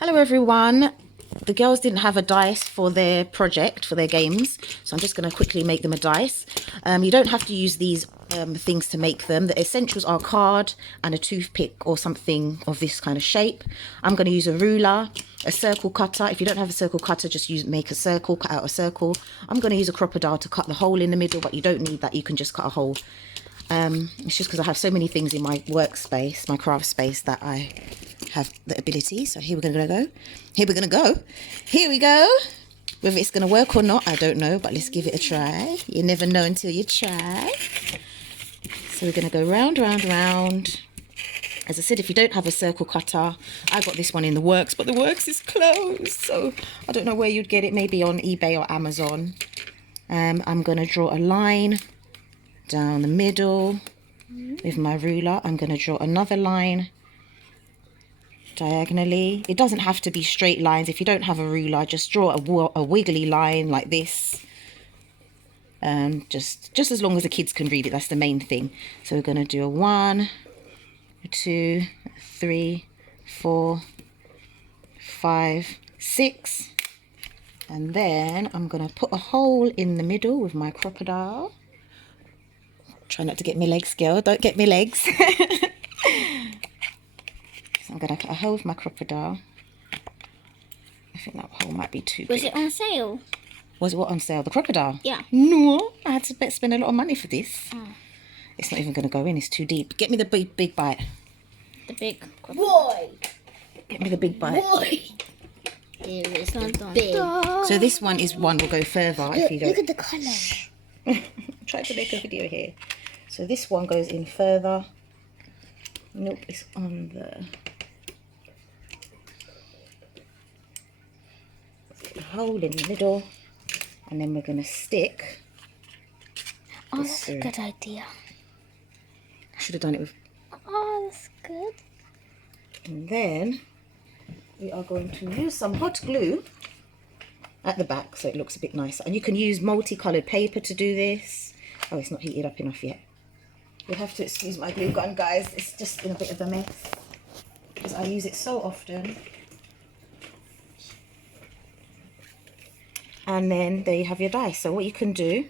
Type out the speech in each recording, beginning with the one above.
Hello everyone. The girls didn't have a dice for their project, for their games, so I'm just going to quickly make them a dice. You don't have to use these things to make them. The essentials are a card and a toothpick or something of this kind of shape. I'm going to use a ruler, a circle cutter. If you don't have a circle cutter, just make a circle, cut out a circle. I'm going to use a crocodile to cut the hole in the middle, but you don't need that. You can just cut a hole. It's just because I have so many things in my workspace, my craft space, that I have the ability. So here we're going to go. Here we go. Whether it's going to work or not, I don't know, but let's give it a try. You never know until you try. So we're going to go round. As I said, if you don't have a circle cutter, I got this one in the works, but the works is closed. So I don't know where you'd get it, maybe on eBay or Amazon. I'm going to draw a line down the middle with my ruler. I'm going to draw another line diagonally. It doesn't have to be straight lines. If you don't have a ruler, just draw a wiggly line like this. Just as long as the kids can read it, that's the main thing. So we're going to do a 1, 2, 3, 4, 5, 6, and then I'm going to put a hole in the middle with my crocodile. Try not to get my legs, girl. Don't get my legs. So I'm going to cut a hole with my crocodile. I think that hole might be too big. Was it on sale? Was it what on sale? The crocodile? Yeah. No, I had to spend a lot of money for this. Oh. It's not even going to go in. It's too deep. Get me the big bite. The big Boy. Get me the big bite. Boy. It's not Big. So this one will go further if you don't. Look at the colour. Try to make a video here. So this one goes in further. Nope, it's on the hole in the middle, and then we're going to stick. Oh, that's a good idea. I should have done it with. Oh, that's good. And then we are going to use some hot glue at the back so it looks a bit nicer. And you can use multicolored paper to do this. Oh, it's not heated up enough yet. You'll have to excuse my glue gun, guys. It's just been a bit of a mess because I use it so often. And then there you have your dice. So what you can do,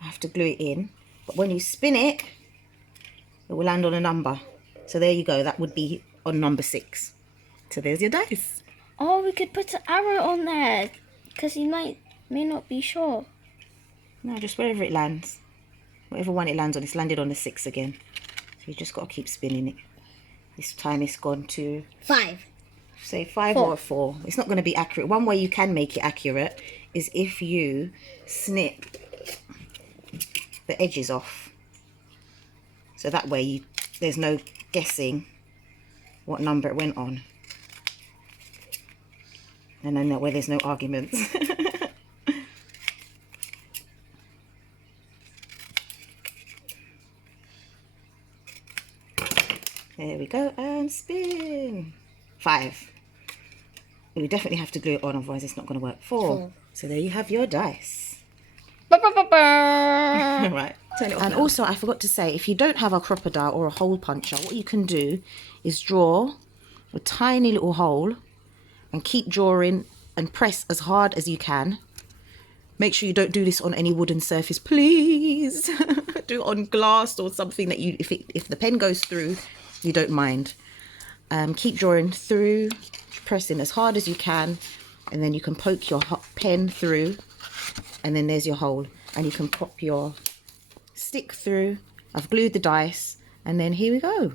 I have to glue it in, but when you spin it, it will land on a number. So there you go. That would be on number 6. So there's your dice. Oh, we could put an arrow on there because you may not be sure. No, just wherever it lands. Whatever one it lands on, it's landed on the 6 again. So you just got to keep spinning it. This time it's gone to 5. say 5 or 4. It's not going to be accurate. One way you can make it accurate is if you snip the edges off. So that way there's no guessing what number it went on. And then that way there's no arguments. There we go, and spin. 5. We definitely have to glue it on, otherwise it's not going to work. 4. So there you have your dice. Right, turn it off. And now. Also, I forgot to say, if you don't have a crocodile or a hole puncher, what you can do is draw a tiny little hole and keep drawing and press as hard as you can. Make sure you don't do this on any wooden surface, please. Do it on glass or something that you, if the pen goes through, you don't mind. Keep drawing through, pressing as hard as you can, and then you can poke your pen through, and then there's your hole, and you can pop your stick through. I've glued the dice, and then here we go.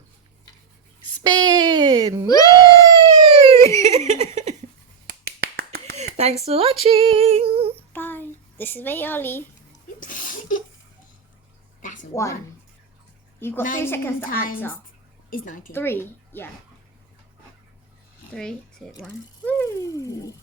Spin! Woo! Thanks for watching. Bye. This is Bayoli. That's 1. You've got 3 seconds to answer. Is 19. 3. Yeah. 3, 2, 1. Woo!